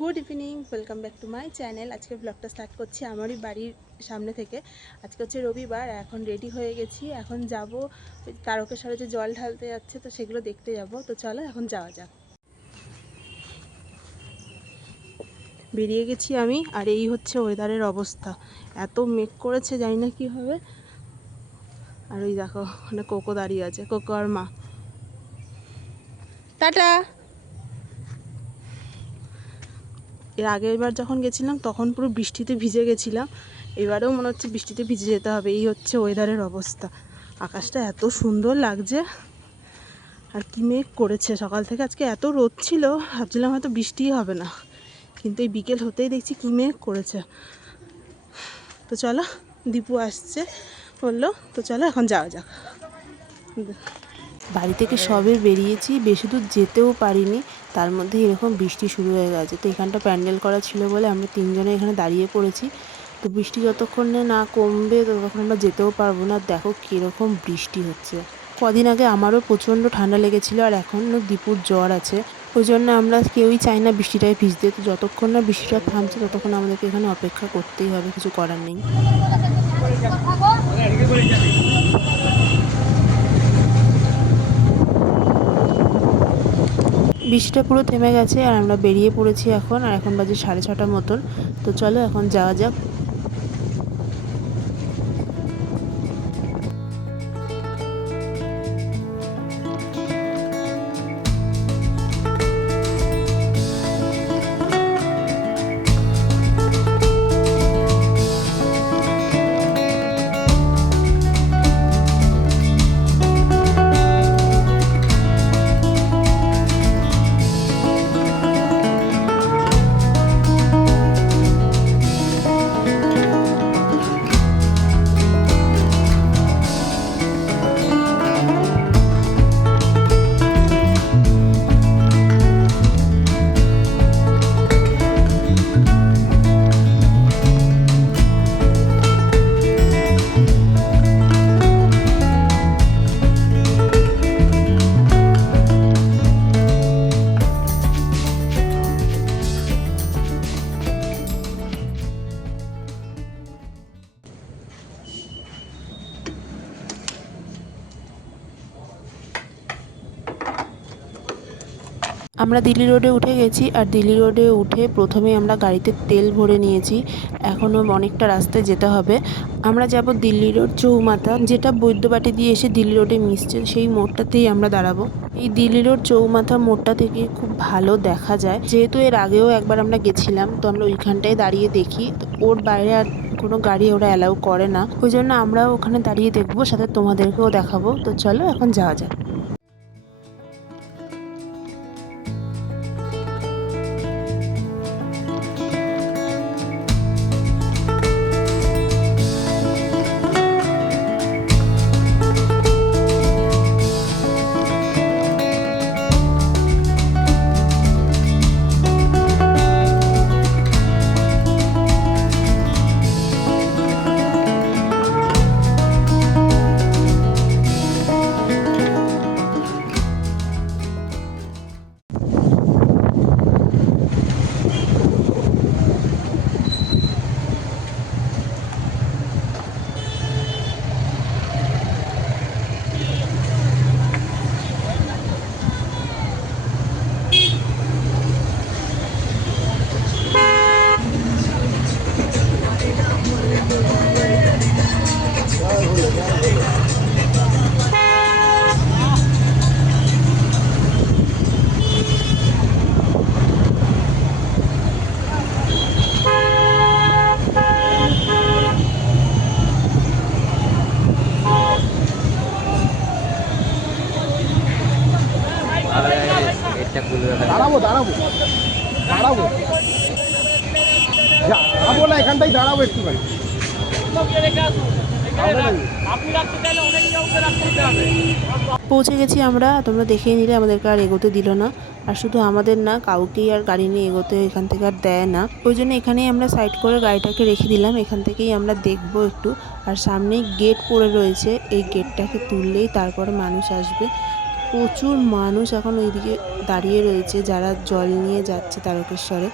Good evening, welcome back to my channel. আজকে ব্লগটা start করছি আমারই বাড়ির সামনে থেকে। আজকে হচ্ছে রবিবার, এখন রেডি হয়ে গেছি। এখন যাব তারকেশ্বরে যে জল ঢালতে যাচ্ছে, তো সেগুলো দেখতে যাব। তো চলো এখন যাওয়া যাক। বেরিয়ে গেছি আমি, আর এই হচ্ছে ওয়েদারের অবস্থা। এত মেঘ করেছে, জানি না কী হবে। আর ওই দেখো, ওখানে কোকো দাঁড়িয়ে আছে, কোকো আর মা। টাটা। এর আগের বার যখন গেছিলাম তখন পুরো বৃষ্টিতে ভিজে গেছিলাম, এবারেও মনে হচ্ছে বৃষ্টিতে ভিজে যেতে হবে। এই হচ্ছে ওয়েদারের অবস্থা। আকাশটা এত সুন্দর লাগছে, আর কি মেঘ করেছে সকাল থেকে। আজকে এত রোদ ছিল, ভাবছিলাম হয়তো বৃষ্টিই হবে না, কিন্তু এই বিকেল হতেই দেখছি কি মেঘ করেছে। তো চলো, দীপু আসছে বললো, তো চলো এখন যাওয়া যাক। বাড়ি থেকে সবে বেরিয়েছি, বেশি দূর যেতেও পারিনি, তার মধ্যে এরকম বৃষ্টি শুরু হয়ে গেছে। তো এখানটা প্যান্ডেল করা ছিল বলে আমরা তিনজনে এখানে দাঁড়িয়ে পড়েছি। তো বৃষ্টি যতক্ষণে না কমবে ততক্ষণ আমরা যেতেও পারবো না। দেখো কীরকম বৃষ্টি হচ্ছে। কদিন আগে আমারও প্রচণ্ড ঠান্ডা লেগেছিল, আর এখনও দীপুর জ্বর আছে। ওই জন্য আমরা কেউই চাই না বৃষ্টিটায় ভিজতে। তো যতক্ষণ না বৃষ্টিটা থামছে ততক্ষণ আমাদেরকে এখানে অপেক্ষা করতেই হবে, কিছু করার নেই। বৃষ্টিটা পুরো থেমে গেছে, আর আমরা বেরিয়ে পড়েছি এখন। আর এখন বাজে 6:30 মতন। তো চলো এখন যাওয়া যাক। আমরা দিল্লি রোডে উঠে গেছি, আর দিল্লি রোডে উঠে প্রথমে আমরা গাড়িতে তেল ভরে নিয়েছি। এখনও অনেকটা রাস্তায় যেতে হবে। আমরা যাব দিল্লি রোড চৌমাথা, যেটা বৈদ্যবাটি দিয়ে এসে দিল্লি রোডে মিশছে, সেই মোড়টাতেই আমরা দাঁড়াবো। এই দিল্লি রোড চৌমাথা মোড়টা থেকে খুব ভালো দেখা যায়, যেহেতু এর আগেও একবার আমরা গেছিলাম, তো আমরা ওইখানটায় দাঁড়িয়ে দেখি। ওর বাইরে আর কোনো গাড়ি ওরা অ্যালাউ করে না, ওই জন্য আমরাও ওখানে দাঁড়িয়ে দেখবো, সাথে তোমাদেরকেও দেখাবো। তো চলো এখন যাওয়া যাক। দাঁড়াবো দাঁড়াবো দাঁড়াবো যাবো না, এখানটাই দাঁড়াবো একটুখানি। পৌঁছে গেছি আমরা, তোমরা দেখেই নিলে, আমাদেরকে আর এগোতে দিল না। আর শুধু আমাদের না, কাউকেই আর গাড়ি নিয়ে এগোতে এখান থেকে আর দেয় না। ওই জন্য এখানেই আমরা সাইড করে গাড়িটাকে রেখে দিলাম, এখান থেকেই আমরা দেখবো একটু। আর সামনেই গেট পড়ে রয়েছে, এই গেটটাকে তুললেই তারপরে মানুষ আসবে। প্রচুর মানুষ এখন ওইদিকে দাঁড়িয়ে রয়েছে যারা জল নিয়ে যাচ্ছে তারকেশ্বরে।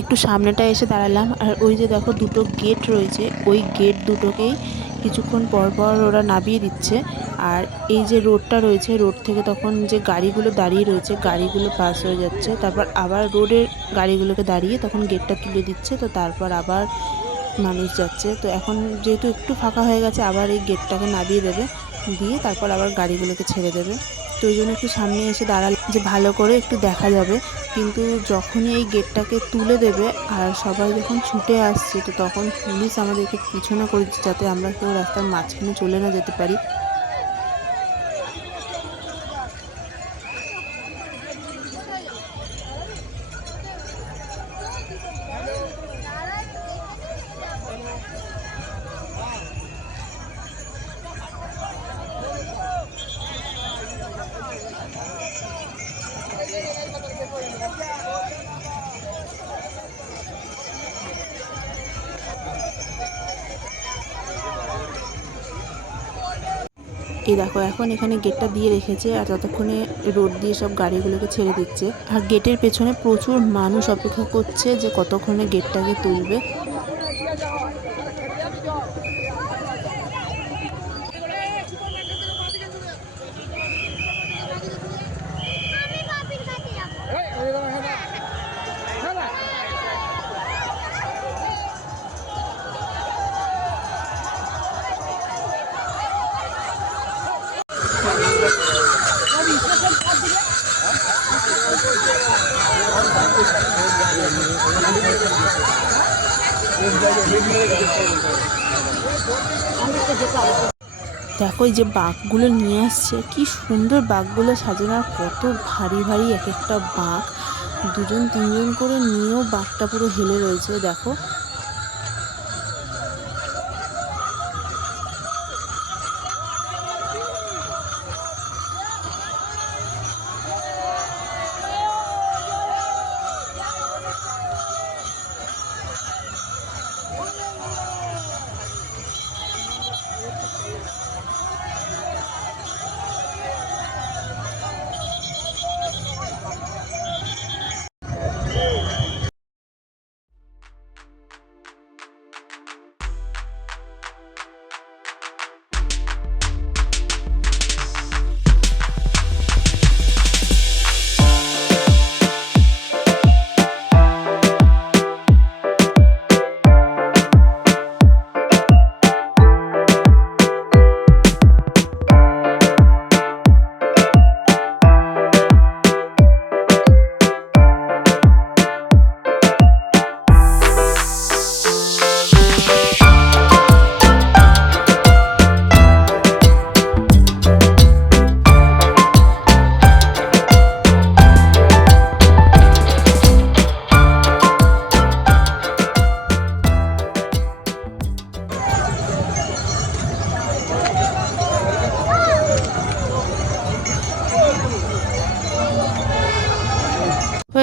একটু সামনেটা এসে দাঁড়ালাম, আর ওই যে দেখো দুটো গেট রয়েছে, ওই গেট দুটোকেই কিছুক্ষণ পর পর ওরা নামিয়ে দিচ্ছে। আর এই যে রোডটা রয়েছে, রোড থেকে তখন যে গাড়িগুলো দাঁড়িয়ে রয়েছে গাড়িগুলো পাস হয়ে যাচ্ছে, তারপর আবার রোডের গাড়িগুলোকে দাঁড়িয়ে তখন গেটটা তুলে দিচ্ছে, তো তারপর আবার মানুষ যাচ্ছে। তো এখন যেহেতু একটু ফাঁকা হয়ে গেছে, আবার এই গেটটাকে নামিয়ে দেবে, দিয়ে তারপর আবার গাড়িগুলোকে ছেড়ে দেবে। তো ওই জন্য একটু সামনে এসে দাঁড়ালে যে ভালো করে একটু দেখা যাবে। কিন্তু যখনই এই গেটটাকে তুলে দেবে আর সবাই যখন ছুটে আসছে, তো তখন পুলিশ আমাদেরকে পিছনে করে দিচ্ছে যাতে আমরা কেউ রাস্তার মাঝখানে চলে না যেতে পারি। এই দেখো এখন এখানে গেটটা দিয়ে রেখেছে, আর ততক্ষণে রোড দিয়ে সব গাড়িগুলোকে ছেড়ে দিচ্ছে। আর গেটের পেছনে প্রচুর মানুষ অপেক্ষা করছে যে কতক্ষণে গেটটাকে তুলবে। দেখো এই যে বাঘগুলো নিয়ে আসছে, কি সুন্দর বাঘগুলো সাজানো, আর কত ভারী ভারী এক একটা বাঘ, দুজন তিনজন করে নিয়েও বাঘটা পুরো হেলে রয়েছে দেখো।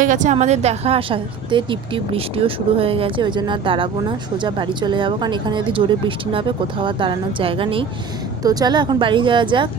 গেছে আমাদের দেখা, আর সাথে টিপটিপ বৃষ্টিও শুরু হয়ে গেছে। ওই জন্য আর দাঁড়াবো না, সোজা বাড়ি চলে যাবো, কারণ এখানে যদি জোরে বৃষ্টি না হবে কোথাও আর দাঁড়ানোর জায়গা নেই। তো চলো এখন বাড়ি যাওয়া যাক।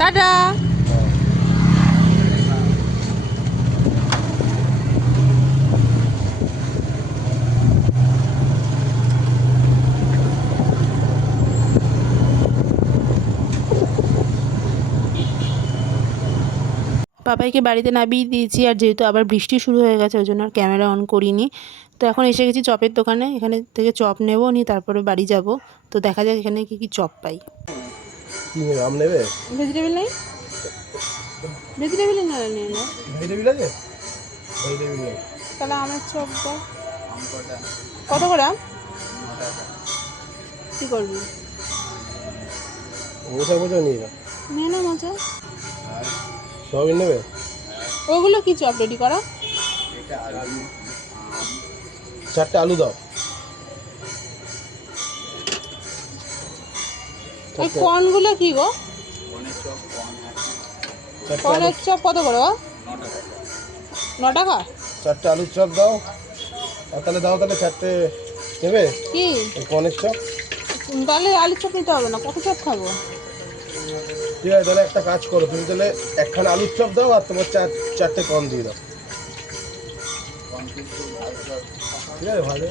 টাটা। পাপাইকে বাড়িতে নামিয়ে দিয়েছি, আর যেহেতু আবার বৃষ্টি শুরু হয়ে গেছে ওই জন্য আর ক্যামেরা অন করিনি। তো এখন এসে গেছি চপের দোকানে, এখানে থেকে চপ নেবো, নিয়ে তারপরে বাড়ি যাব। তো দেখা যাক এখানে কি কি চপ পাই। কি আম নেবে? ভেজিটেবল নেই? ভেজিটেবল না নিয়ে না, ভেজিটেবিল আছে? ভেজিটেবিল নেই। তাহলে আমের চপ দাও। কত করে আম? কী করবি? মোচা মোচা নিয়ে না, নিয়ে না মজা। সবই নেবে? ওগুলো কি চপ রেডি করা? 4টে আলু দাও। ওই কর্নগুলো কি গো? কর্নের চপ কত করে গো? 9 টাকা। 4টে আলুর চপ দাও। আর তাহলে দাও, তাহলে 4টে নেবে কি এই কর্নের চপ? তাহলে আলুর চপ নিতে হবে না, কত চপ খাবো? ঠিক আছে, তাহলে একটা কাজ করো, তুমি তাহলে একখানা আলুর চপ দাও আর তোমার 4টে কর্ন দিয়ে দাও। ঠিক আছে, ভালো।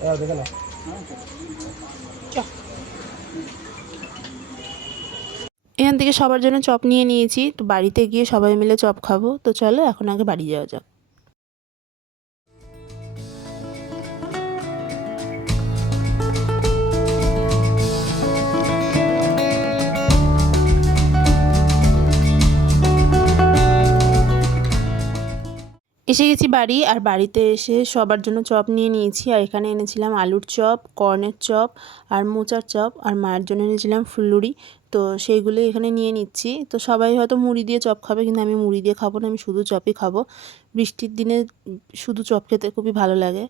হ্যাঁ, দেখে না। এখান থেকে সবার জন্য চপ নিয়ে নিয়েছি, তো বাড়িতে গিয়ে সবাই মিলে চপ খাবো। তো চলো এখন আগে বাড়ি যাওয়া যাক। এসে গেছি বাড়ি, আর বাড়িতে এসে সবার জন্য চপ নিয়ে নিয়েছি। আর এখানে এনেছিলাম আলুর চপ, কর্নের চপ আর মোচার চপ, আর মায়ের জন্য এনেছিলাম ফুলুরি। তো সেইগুলোই এখানে নিয়ে নিচ্ছি। তো সবাই হয়তো মুড়ি দিয়ে চপ খাবে, কিন্তু আমি মুড়ি দিয়ে খাবো না, আমি শুধু চপই খাবো। বৃষ্টির দিনে শুধু চপ খেতে খুবই ভালো লাগে।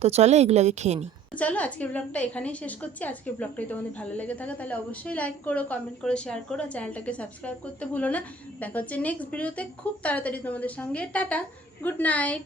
তো চলো এগুলো আগে খেয়ে নিই। চলো আজকের ব্লগটা এখানেই শেষ করছি। আজকের ব্লগটাই তোমাদের ভালো লেগে থাকে তাহলে অবশ্যই লাইক করো, কমেন্ট করো, শেয়ার করো, চ্যানেলটাকে সাবস্ক্রাইব করতে ভুলো না। দেখা হচ্ছে নেক্সট ভিডিওতে খুব তাড়াতাড়ি তোমাদের সঙ্গে। Tata, good night.